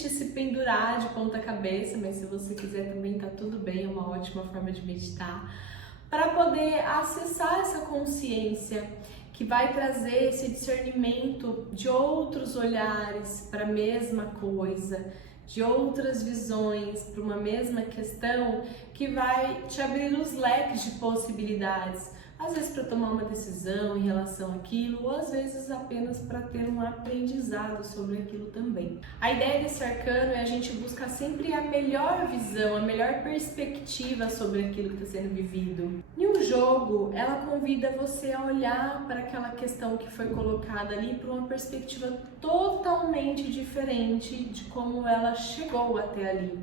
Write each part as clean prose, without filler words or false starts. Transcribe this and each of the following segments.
tente se pendurar de ponta cabeça, mas se você quiser também tá tudo bem, é uma ótima forma de meditar, para poder acessar essa consciência que vai trazer esse discernimento de outros olhares para a mesma coisa, de outras visões para uma mesma questão, que vai te abrir os leques de possibilidades, às vezes para tomar uma decisão em relação àquilo, ou às vezes apenas para ter um aprendizado sobre aquilo também. A ideia desse arcano é a gente buscar sempre a melhor visão, a melhor perspectiva sobre aquilo que está sendo vivido. E o jogo, ela convida você a olhar para aquela questão que foi colocada ali por uma perspectiva totalmente diferente de como ela chegou até ali.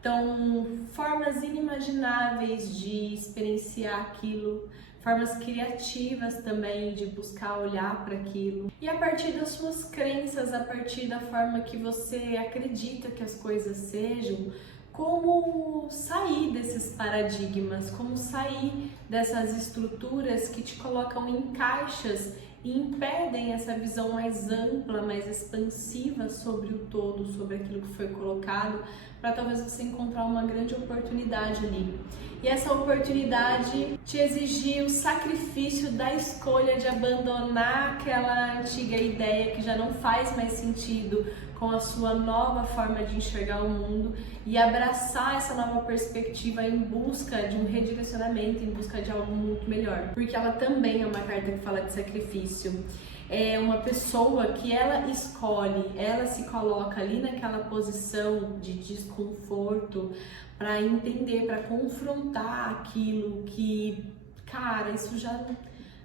Então, formas inimagináveis de experienciar aquilo, formas criativas também de buscar olhar para aquilo. E a partir das suas crenças, a partir da forma que você acredita que as coisas sejam, como sair desses paradigmas, como sair dessas estruturas que te colocam em caixas e impedem essa visão mais ampla, mais expansiva sobre o todo, sobre aquilo que foi colocado, para talvez você encontrar uma grande oportunidade ali. E essa oportunidade te exigir o sacrifício da escolha de abandonar aquela antiga ideia que já não faz mais sentido com a sua nova forma de enxergar o mundo e abraçar essa nova perspectiva em busca de um redirecionamento, em busca de algo muito melhor. Porque ela também é uma carta que fala de sacrifício. É uma pessoa que ela escolhe, ela se coloca ali naquela posição de desconforto para entender, para confrontar aquilo que, cara, isso já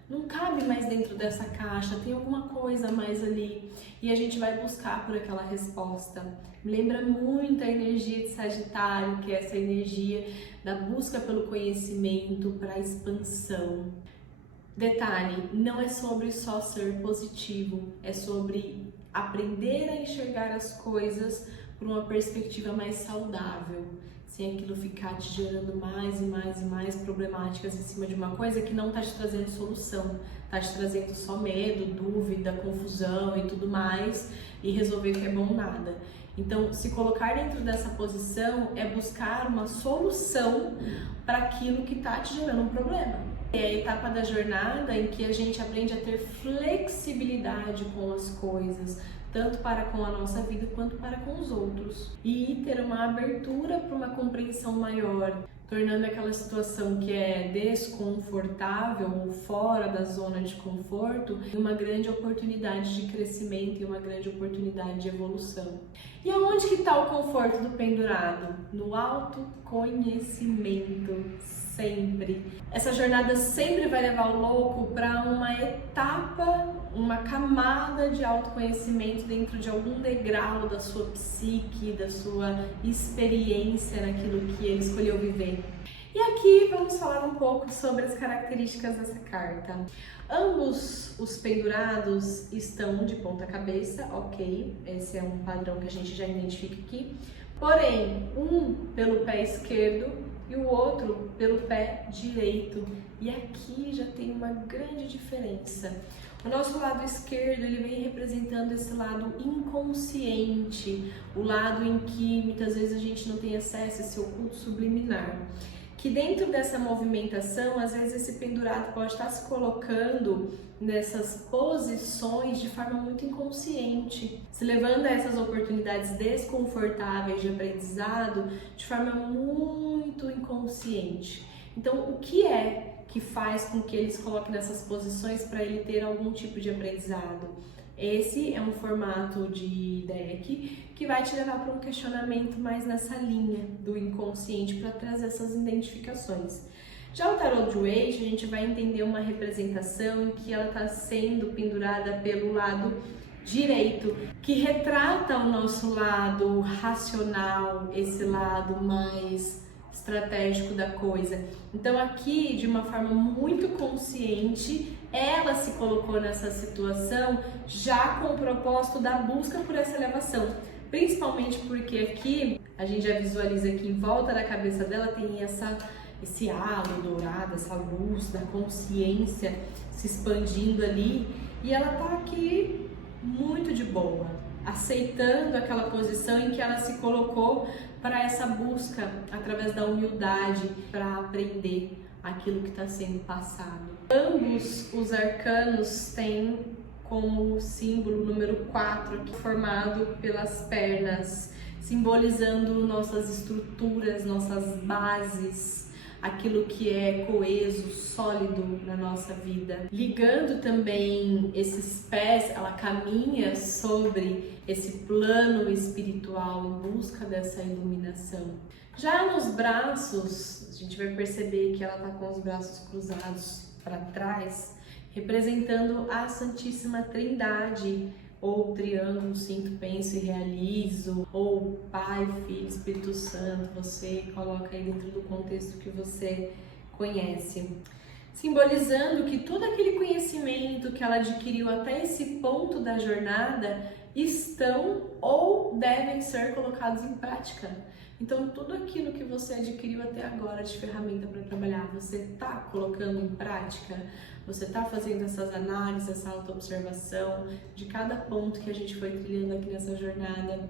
não cabe mais dentro dessa caixa, tem alguma coisa a mais ali, e a gente vai buscar por aquela resposta. Me lembra muito a energia de Sagitário, que é essa energia da busca pelo conhecimento, para a expansão. Detalhe, não é sobre só ser positivo, é sobre aprender a enxergar as coisas por uma perspectiva mais saudável, sem aquilo ficar te gerando mais e mais e mais problemáticas em cima de uma coisa que não está te trazendo solução, está te trazendo só medo, dúvida, confusão e tudo mais, e resolver que é bom nada. Então, se colocar dentro dessa posição é buscar uma solução para aquilo que está te gerando um problema. É a etapa da jornada em que a gente aprende a ter flexibilidade com as coisas, tanto para com a nossa vida quanto para com os outros. E ter uma abertura para uma compreensão maior, tornando aquela situação que é desconfortável ou fora da zona de conforto uma grande oportunidade de crescimento e uma grande oportunidade de evolução. E aonde que está o conforto do pendurado? No autoconhecimento, sempre. Essa jornada sempre vai levar o louco para uma etapa, uma camada de autoconhecimento dentro de algum degrau da sua psique, da sua experiência naquilo que ele escolheu viver. E aqui vamos falar um pouco sobre as características dessa carta. Ambos os pendurados estão de ponta cabeça, ok, esse é um padrão que a gente já identifica aqui. Porém, um pelo pé esquerdo e o outro pelo pé direito. E aqui já tem uma grande diferença. O nosso lado esquerdo, ele vem representando esse lado inconsciente, o lado em que muitas vezes a gente não tem acesso a esse oculto subliminar. Que dentro dessa movimentação, às vezes esse pendurado pode estar se colocando nessas posições de forma muito inconsciente, se levando a essas oportunidades desconfortáveis de aprendizado de forma muito inconsciente. Então, o que é que faz com que ele se coloque nessas posições para ele ter algum tipo de aprendizado? Esse é um formato de deck que vai te levar para um questionamento mais nessa linha do inconsciente para trazer essas identificações. Já o Tarot de Waite, a gente vai entender uma representação em que ela está sendo pendurada pelo lado direito, que retrata o nosso lado racional, esse lado mais estratégico da coisa. Então aqui, de uma forma muito consciente, ela se colocou nessa situação já com o propósito da busca por essa elevação, principalmente porque aqui a gente já visualiza que em volta da cabeça dela tem esse halo dourado, essa luz da consciência se expandindo ali, e ela tá aqui muito de boa, aceitando aquela posição em que ela se colocou para essa busca através da humildade para aprender aquilo que está sendo passado. Ambos os arcanos têm como símbolo número 4, aqui, formado pelas pernas, simbolizando nossas estruturas, nossas bases, aquilo que é coeso, sólido na nossa vida. Ligando também esses pés, ela caminha sobre esse plano espiritual em busca dessa iluminação. Já nos braços, a gente vai perceber que ela está com os braços cruzados para trás, representando a Santíssima Trindade, ou triângulo, sinto, penso e realizo, ou Pai, Filho, Espírito Santo, você coloca aí dentro do contexto que você conhece. Simbolizando que todo aquele conhecimento que ela adquiriu até esse ponto da jornada estão ou devem ser colocados em prática. Então, tudo aquilo que você adquiriu até agora de ferramenta para trabalhar, você está colocando em prática? Você está fazendo essas análises, essa autoobservação de cada ponto que a gente foi trilhando aqui nessa jornada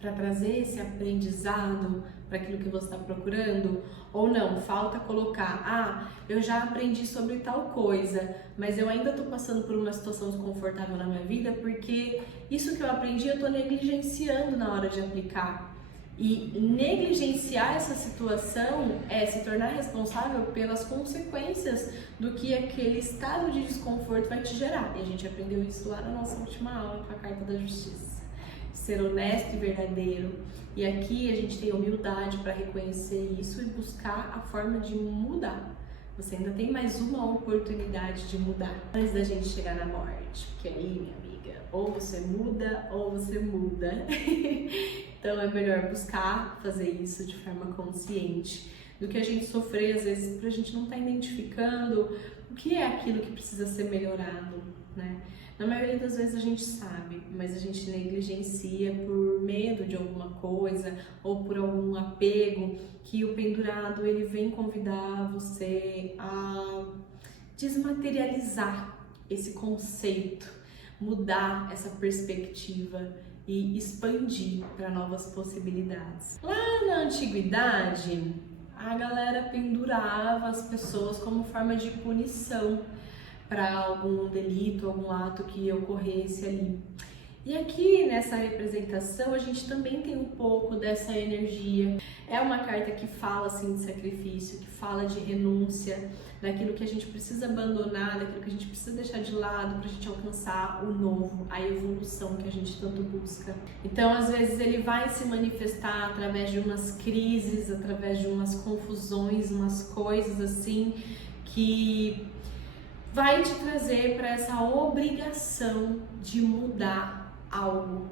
para trazer esse aprendizado para aquilo que você está procurando? Ou não, falta colocar, eu já aprendi sobre tal coisa, mas eu ainda estou passando por uma situação desconfortável na minha vida porque isso que eu aprendi eu estou negligenciando na hora de aplicar. E negligenciar essa situação é se tornar responsável pelas consequências do que aquele estado de desconforto vai te gerar. E a gente aprendeu isso lá na nossa última aula com a Carta da Justiça. Ser honesto e verdadeiro. E aqui a gente tem humildade para reconhecer isso e buscar a forma de mudar. Você ainda tem mais uma oportunidade de mudar antes da gente chegar na morte. Porque aí, minha amiga, ou você muda ou você muda. Então é melhor buscar fazer isso de forma consciente do que a gente sofrer, às vezes, pra gente não estar identificando o que é aquilo que precisa ser melhorado, né? Na maioria das vezes a gente sabe, mas a gente negligencia por medo de alguma coisa ou por algum apego que o pendurado ele vem convidar você a desmaterializar esse conceito, mudar essa perspectiva e expandir para novas possibilidades. Lá na antiguidade, a galera pendurava as pessoas como forma de punição para algum delito, algum ato que ocorresse ali. E aqui nessa representação a gente também tem um pouco dessa energia. É uma carta que fala assim de sacrifício, que fala de renúncia, daquilo que a gente precisa abandonar, daquilo que a gente precisa deixar de lado para a gente alcançar o novo, a evolução que a gente tanto busca. Então, às vezes ele vai se manifestar através de umas crises, através de umas confusões, umas coisas assim que vai te trazer para essa obrigação de mudar algo,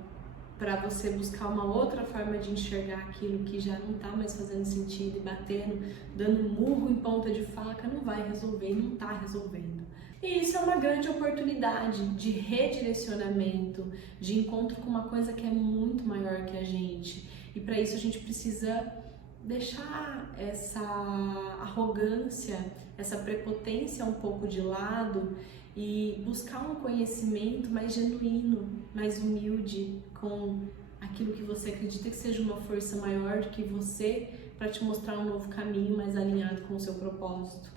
para você buscar uma outra forma de enxergar aquilo que já não está mais fazendo sentido e batendo, dando murro em ponta de faca, não vai resolver, não está resolvendo. E isso é uma grande oportunidade de redirecionamento, de encontro com uma coisa que é muito maior que a gente. E para isso a gente precisa deixar essa arrogância, essa prepotência um pouco de lado e buscar um conhecimento mais genuíno, mais humilde, com aquilo que você acredita que seja uma força maior do que você, para te mostrar um novo caminho mais alinhado com o seu propósito.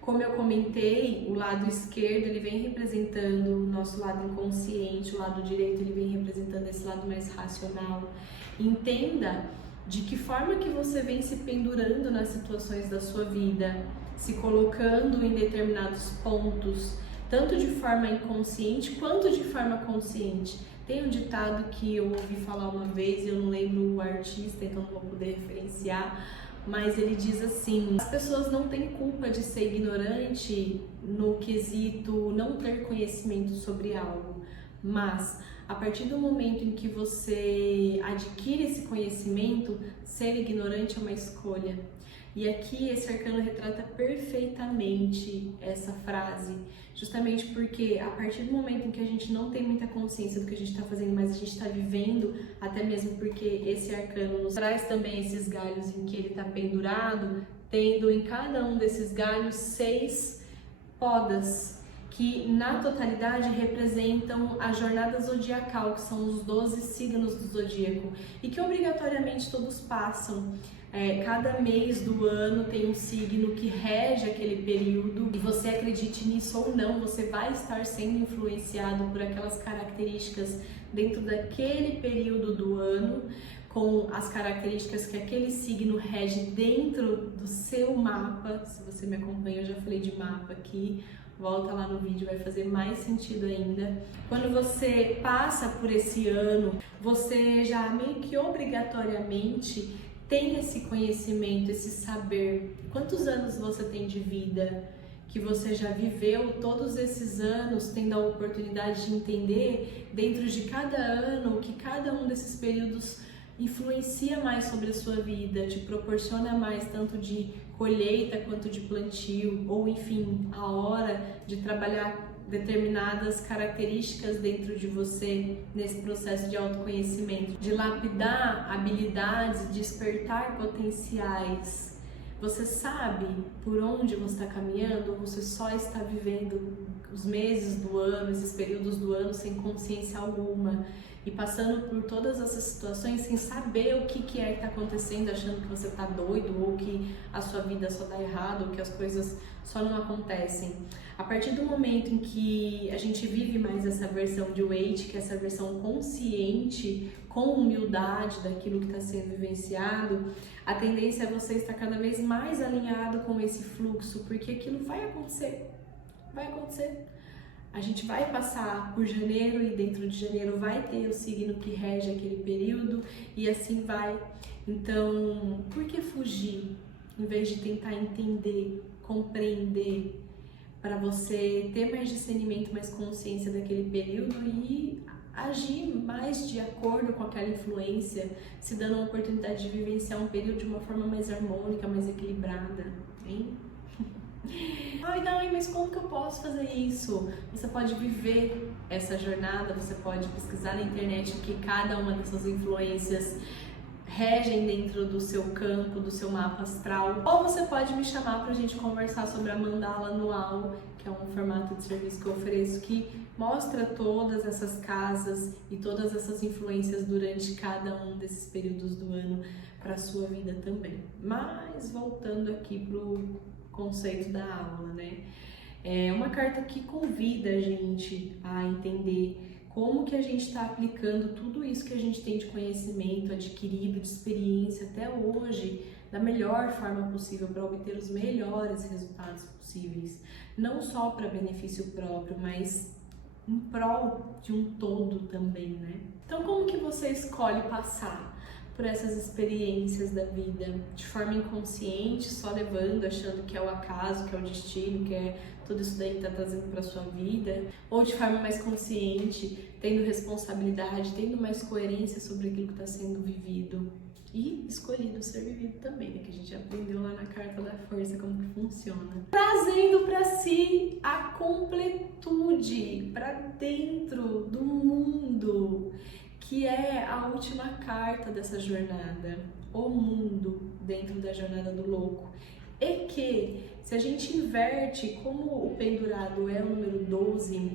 Como eu comentei, o lado esquerdo ele vem representando o nosso lado inconsciente, o lado direito ele vem representando esse lado mais racional. Entenda de que forma que você vem se pendurando nas situações da sua vida, se colocando em determinados pontos, tanto de forma inconsciente quanto de forma consciente. Tem um ditado que eu ouvi falar uma vez, eu não lembro o artista, então não vou poder referenciar, mas ele diz assim: as pessoas não têm culpa de ser ignorante no quesito não ter conhecimento sobre algo, mas a partir do momento em que você adquire esse conhecimento, ser ignorante é uma escolha. E aqui esse arcano retrata perfeitamente essa frase, justamente porque a partir do momento em que a gente não tem muita consciência do que a gente está fazendo, mas a gente está vivendo, até mesmo porque esse arcano nos traz também esses galhos em que ele está pendurado, tendo em cada um desses galhos 6 podas. que na totalidade representam a jornada zodiacal, que são os 12 signos do zodíaco, e que obrigatoriamente todos passam. Cada mês do ano tem um signo que rege aquele período, e você acredite nisso ou não, você vai estar sendo influenciado por aquelas características dentro daquele período do ano, com as características que aquele signo rege dentro do seu mapa. Se você me acompanha, eu já falei de mapa aqui, volta lá no vídeo, vai fazer mais sentido ainda. Quando você passa por esse ano, você já meio que obrigatoriamente tem esse conhecimento, esse saber. Quantos anos você tem de vida? Que você já viveu todos esses anos, tendo a oportunidade de entender dentro de cada ano o que cada um desses períodos influencia mais sobre a sua vida, te proporciona mais tanto de colheita quanto de plantio, ou enfim, a hora de trabalhar determinadas características dentro de você nesse processo de autoconhecimento, de lapidar habilidades, despertar potenciais. Você sabe por onde você está caminhando, ou você só está vivendo os meses do ano, esses períodos do ano sem consciência alguma e passando por todas essas situações sem saber o que é que está acontecendo, achando que você está doido ou que a sua vida só dá errado ou que as coisas só não acontecem. A partir do momento em que a gente vive mais essa versão de Waite, que é essa versão consciente, com humildade daquilo que está sendo vivenciado, a tendência é você estar cada vez mais alinhado com esse fluxo, porque aquilo vai acontecer, vai acontecer. A gente vai passar por janeiro e dentro de janeiro vai ter o signo que rege aquele período e assim vai. Então, por que fugir? Em vez de tentar entender, compreender, para você ter mais discernimento, mais consciência daquele período e agir mais de acordo com aquela influência, se dando a oportunidade de vivenciar um período de uma forma mais harmônica, mais equilibrada, hein? Ai, não, mas como que eu posso fazer isso? Você pode viver essa jornada, você pode pesquisar na internet o que cada uma dessas influências regem dentro do seu campo, do seu mapa astral. Ou você pode me chamar pra gente conversar sobre a mandala anual, que é um formato de serviço que eu ofereço que mostra todas essas casas e todas essas influências durante cada um desses períodos do ano para a sua vida também. Mas voltando aqui pro conceito da aula, né? É uma carta que convida a gente a entender como que a gente está aplicando tudo isso que a gente tem de conhecimento adquirido, de experiência até hoje, da melhor forma possível para obter os melhores resultados possíveis. Não só para benefício próprio, mas em prol de um todo também, né? Então, como que você escolhe passar por essas experiências da vida de forma inconsciente, só levando, achando que é o acaso, que é o destino, que é tudo isso daí que está trazendo para sua vida, ou de forma mais consciente, tendo responsabilidade, tendo mais coerência sobre aquilo que está sendo vivido e escolhido ser vivido também, né? Que a gente aprendeu lá na Carta da Força como que funciona. Trazendo para si a completude para dentro do mundo, que é a última carta dessa jornada, o mundo dentro da jornada do louco. E que, se a gente inverte, como o pendurado é o número 12,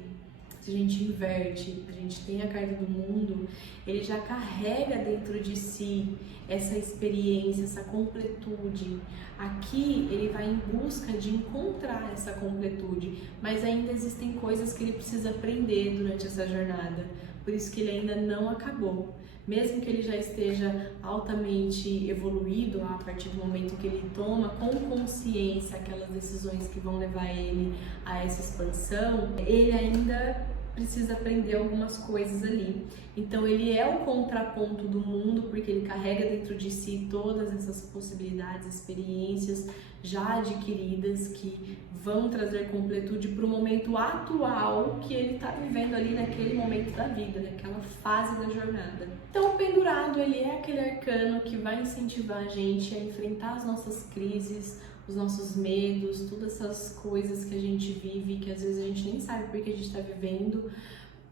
se a gente inverte, a gente tem a carta do mundo, ele já carrega dentro de si essa experiência, essa completude. Aqui ele vai em busca de encontrar essa completude, mas ainda existem coisas que ele precisa aprender durante essa jornada. Por isso que ele ainda não acabou. Mesmo que ele já esteja altamente evoluído a partir do momento que ele toma com consciência aquelas decisões que vão levar ele a essa expansão, ele ainda precisa aprender algumas coisas ali. Então ele é o contraponto do mundo, porque ele carrega dentro de si todas essas possibilidades, experiências já adquiridas que vão trazer completude para o momento atual que ele está vivendo ali naquele momento da vida, naquela fase da jornada. Então o pendurado, ele é aquele arcano que vai incentivar a gente a enfrentar as nossas crises, os nossos medos, todas essas coisas que a gente vive, que às vezes a gente nem sabe por que a gente está vivendo,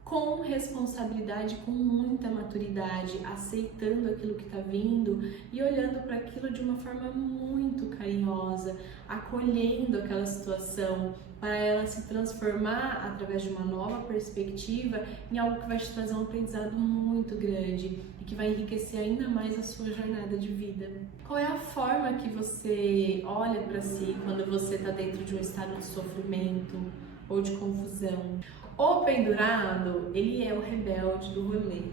com responsabilidade, com muita maturidade, aceitando aquilo que está vindo e olhando para aquilo de uma forma muito carinhosa, acolhendo aquela situação para ela se transformar através de uma nova perspectiva em algo que vai te trazer um aprendizado muito grande e que vai enriquecer ainda mais a sua jornada de vida. Qual é a forma que você olha para si quando você está dentro de um estado de sofrimento ou de confusão? O pendurado, ele é o rebelde do rolê.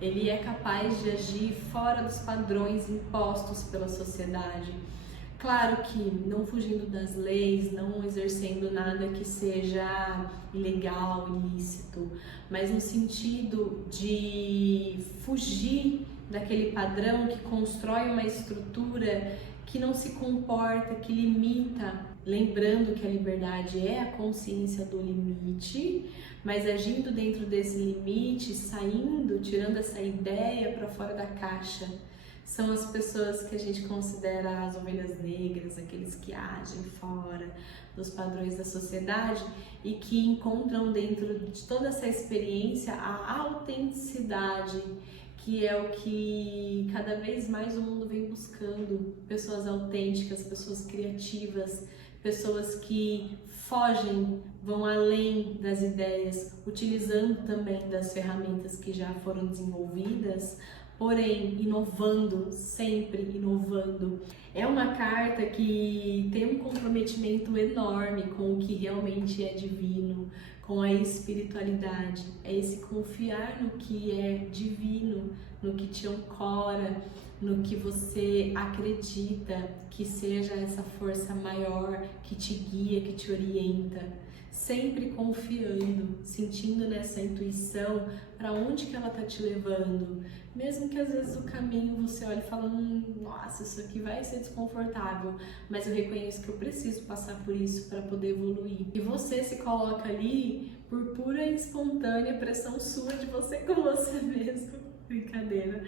Ele é capaz de agir fora dos padrões impostos pela sociedade. Claro que não fugindo das leis, não exercendo nada que seja ilegal, ilícito, mas no sentido de fugir daquele padrão que constrói uma estrutura que não se comporta, que limita, lembrando que a liberdade é a consciência do limite, mas agindo dentro desse limite, saindo, tirando essa ideia para fora da caixa. São as pessoas que a gente considera as ovelhas negras, aqueles que agem fora dos padrões da sociedade e que encontram dentro de toda essa experiência a autenticidade, que é o que cada vez mais o mundo vem buscando. Pessoas autênticas, pessoas criativas, pessoas que fogem, vão além das ideias, utilizando também das ferramentas que já foram desenvolvidas, porém inovando, sempre inovando. É uma carta que tem um comprometimento enorme com o que realmente é divino, com a espiritualidade. É esse confiar no que é divino, no que te ancora, no que você acredita que seja essa força maior que te guia, que te orienta. Sempre confiando, sentindo nessa intuição para onde que ela tá te levando, mesmo que às vezes o caminho você olhe e fala, nossa, isso aqui vai ser desconfortável, mas eu reconheço que eu preciso passar por isso para poder evoluir. E você se coloca ali por pura e espontânea pressão sua de você com você mesmo, brincadeira,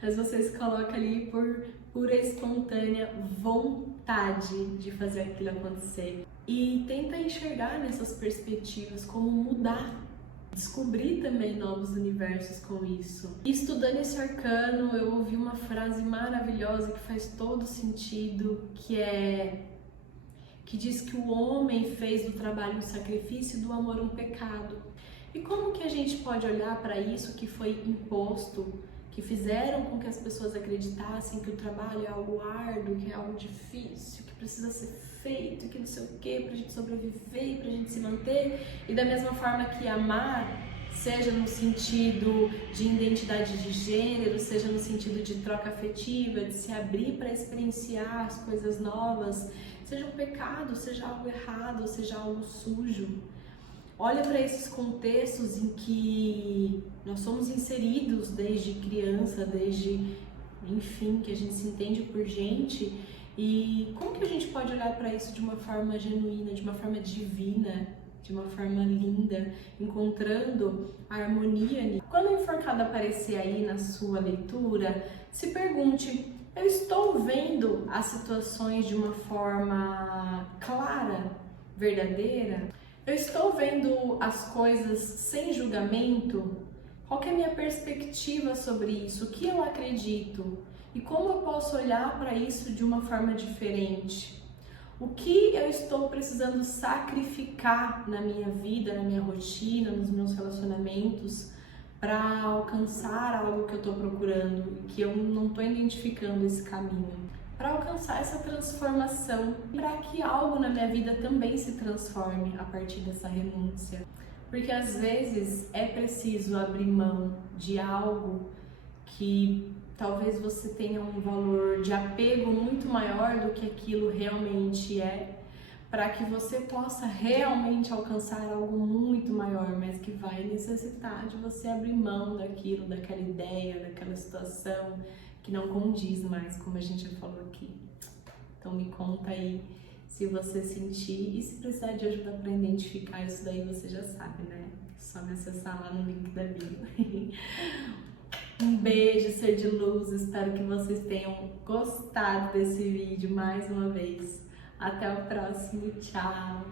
mas você se coloca ali por pura e espontânea vontade de fazer aquilo acontecer. E tenta enxergar nessas perspectivas como mudar, descobrir também novos universos com isso. E estudando esse arcano, eu ouvi uma frase maravilhosa que faz todo sentido, que diz que o homem fez do trabalho um sacrifício e do amor um pecado. E como que a gente pode olhar para isso que foi imposto, que fizeram com que as pessoas acreditassem que o trabalho é algo árduo, que é algo difícil, que precisa ser feito, que não sei o que, pra gente sobreviver e pra gente se manter, e da mesma forma que amar, seja no sentido de identidade de gênero, seja no sentido de troca afetiva, de se abrir para experienciar as coisas novas, seja um pecado, seja algo errado, seja algo sujo. Olha para esses contextos em que nós somos inseridos desde criança, enfim, que a gente se entende por gente. E como que a gente pode olhar para isso de uma forma genuína, de uma forma divina, de uma forma linda, encontrando a harmonia? Quando o enforcado aparecer aí na sua leitura, se pergunte, eu estou vendo as situações de uma forma clara, verdadeira? Eu estou vendo as coisas sem julgamento? Qual que é a minha perspectiva sobre isso? O que eu acredito? E como eu posso olhar para isso de uma forma diferente? O que eu estou precisando sacrificar na minha vida, na minha rotina, nos meus relacionamentos, para alcançar algo que eu estou procurando e que eu não estou identificando esse caminho? Para alcançar essa transformação, para que algo na minha vida também se transforme a partir dessa renúncia. Porque às vezes é preciso abrir mão de algo que talvez você tenha um valor de apego muito maior do que aquilo realmente é, para que você possa realmente alcançar algo muito maior, mas que vai necessitar de você abrir mão daquilo, daquela ideia, daquela situação que não condiz mais, como a gente já falou aqui. Então me conta aí se você sentir, e se precisar de ajuda para identificar isso daí, você já sabe, né? Só me acessar lá no link da bio. Um beijo, ser de luz, espero que vocês tenham gostado desse vídeo mais uma vez. Até o próximo, tchau!